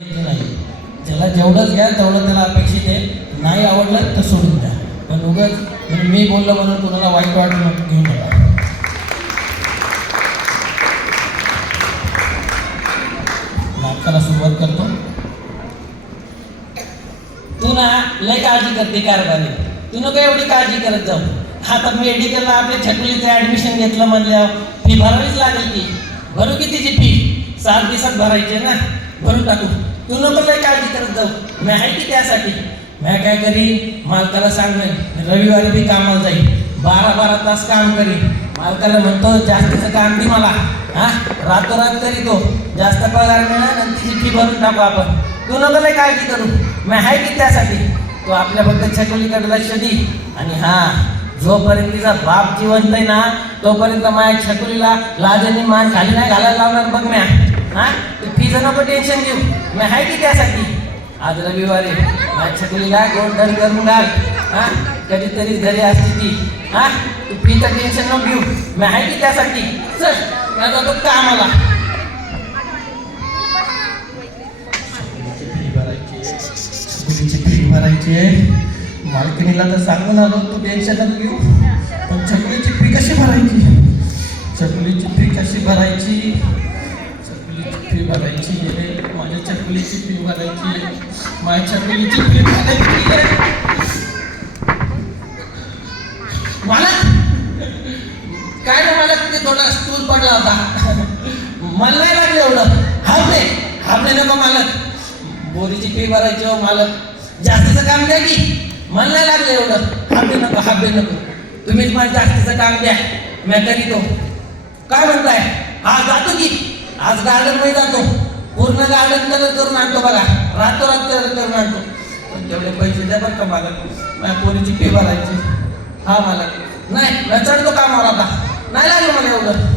नाही, ज्याला जेवढंच घ्या तेवढं त्याला अपेक्षित आहे. नाही आवडलं तर सोडून द्या, पण उगाच मी बोललो म्हणून कोणाला वाईट वाटून घेऊन नका. नाटकाला सुरुवात करतो. तू ना लय काळजी करते कारभारी, तू नको एवढी काळजी करत जाऊ. आता मेडिकलला आपल्या छकुलीचं ॲडमिशन घेतलं म्हणल्यावर फी भरावीच लागेल की. भरू की तिची फी 7 दिवसात भरायची ना, भरून टाकू. तू नको लय काळजी करत जाऊ, मी आहे की त्यासाठी. मी काय करीन, मालकाला सांगेन रविवारी बी कामाला जाईल, 12-12 तास काम करीन. मालकाला म्हणतो जास्तीचं काम दे मला, हा रातोरात करीतो, जास्त पगार मिळेल आणि तिची फी भरून टाकू आपण. तू नको लय काळजी करू, मी आहे की त्यासाठी. तू आपल्याबद्दल छकुलीकडे लक्ष दे. आणि जोपर्यंत तिचा बाप जिवंत आहे ना, तोपर्यंत माझ्या छकुलीला लाजेने मान खाली नाही घालायला लावणार बघ. तू फीचं नको टेन्शन घेऊ, मी आहे की त्यासाठी. आज रविवारी माझ्या छकुलीला गोड करून घाल, कधीतरी घरी असते ती. तू फीचं टेन्शन नको घेऊ, मी आहे की त्यासाठी. चल मी जातो कामाला. छकुलीची फी भरायची आहे. मालकिनीला तर सांगून आलो तू टेन्शन नको घेऊ, पण छकुलीची फी कशी भरायची, छकुलीची फी कशी भरायची, छकुलीची फी भरायची आहे. माझ्या छकुलीची फी भरायची आहे, माझ्या छकुलीची फी भरायची आहे. मला काय ना, मला तिथे थोडा स्टूल पडला होता, मला नाही लागलं एवढं. हापले नको मालक, बोरीची फी भरायची हो मालक, जास्तीचं काम द्या की. मला नाही लागलं एवढं, हापे नको. तुम्हीच मला जास्तीचं काम द्या, मी करीतो. काय म्हणताय? जातो की, आज गार्डन मध्ये जातो, पूर्ण गार्डन कलर करून आणतो बघा, रातोरात कलर करून आणतो. पण तेवढे पैसे द्या बरं का मालक, माझ्या पोरीची फी भरायची. मालक नाही, मी चढतो कामावर आता, नाही लागलं मला एवढं.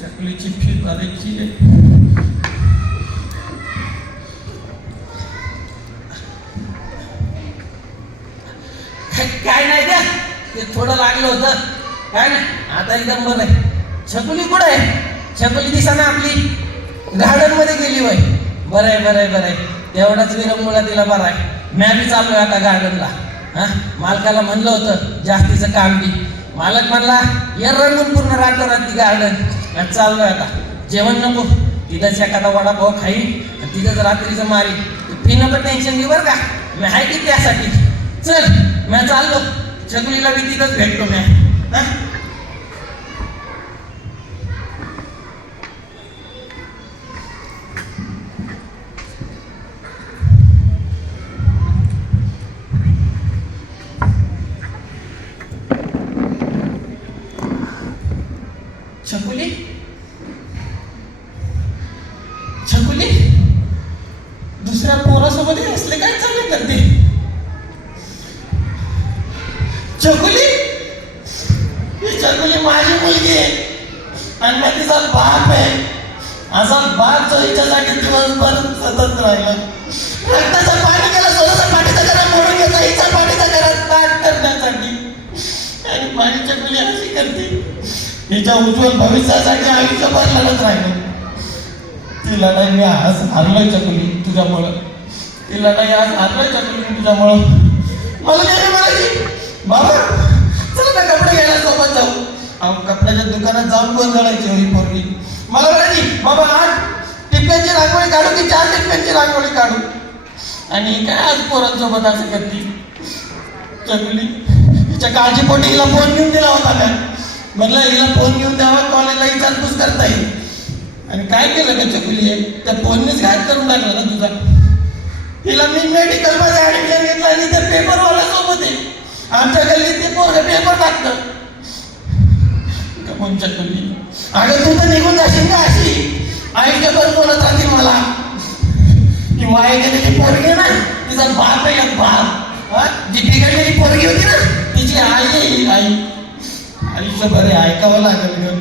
छकुलीची फी भरायची आहे. काय नाही द्या, ते थोडं लागलं होतं, काय नाही आता एकदम बरं आहे. छकुली कुठं आहे? छकुली दिसा ना आपली गार्डन मध्ये गेली वय. बरं आहे, तेवढाच विरंगुळा तिला बरं आहे. मी बी चाललोय आता गार्डनला. मालकाला म्हणलं होतं जास्तीचं काम बी, मालक म्हणला या रंगून पूर्ण रातोरात ती गार्डन. चाललोय आता, जेवण नको, तिथंच एखादा वडापाव खाईन आणि तिथंच रात्रीचं मारीन. फी नको टेन्शन घेऊ बरं का, मी आहे की त्यासाठी. चल मी चाललो, छकुलीला बी तिथंच भेटतो मी. छकुली दुसऱ्या पोरासोबत असले काय चालले करते? छकुली माझी मुलगी आहे आणि मी तिचा बाप आहे. असा बाप जो हिच्यासाठी दिवसभर सतत राहिला, रक्ताचं पाणी केलं, स्वतःचा पाठीचा करा मोडून घेतला हिचा पाठीचा करा ताट करण्यासाठी. आणि माझी छकुली अशी करते, हिच्या उज्ज्वल भविष्यासाठी आयुष्यभर लढत राहिलो. ती लढाई मी आज हारलोय छकुली तुझ्यामुळं, ती लढाई आज हारलोय छकुली तुझ्यामुळं. मला काय म्हणायची, बाबा चला ना कपडे घ्यायला सोबत जाऊ. कपड्याच्या दुकानात जाऊन गोंधळायची होई पोरगी. मला म्हणायची, बाबा 8 टिप्प्यांची रांगोळी काढू की 4 टिप्प्यांची रांगोळी काढू. आणि काय आज पोरांसोबत असं करते छकुली. तिच्या काळजीपोटी हिला फोन घेऊन दिला होता मी, म्हटलं हिला फोन घेऊन द्यावा, कॉलेजला विचारपूस करता येईल. आणि काय केलं का छकुली, त्या फोननेच घात करून टाकला ना तुझा. हिला मी मेडिकल मध्ये ऍडमिशन घेतलं आणि त्या पेपरवाला सोबत आहे, आमच्या गल्लीत ते पोरं पेपर टाकतं. कोण छकुली, अगं तू तर निघून जाशील का अशी, आईच्यावर बोलत राहतील मला की वाय गेलेली पोरगी ना, तिचा बाप आहे बाप. जी बिघडलेली पोरगी होती ना, तिची आई आहे आई. आयुष्यभर ऐकावं लागेल ग,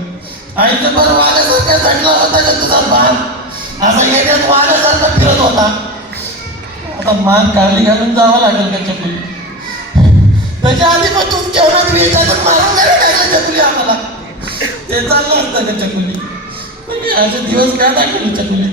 आयुष्यभर वाघासारखा चढला होता का तुझा बाप, असा येण्यात वाघासारखा फिरत होता. आता मान काढली घालून जावं लागेल त्याच्या त्याच्या आधी पण तुमच्या होणार विचारून मारून नाही टाकलं चकुली आम्हाला. ते चाललं असतं का चकुली? तुम्ही असे दिवस काय दाखवले चकुली?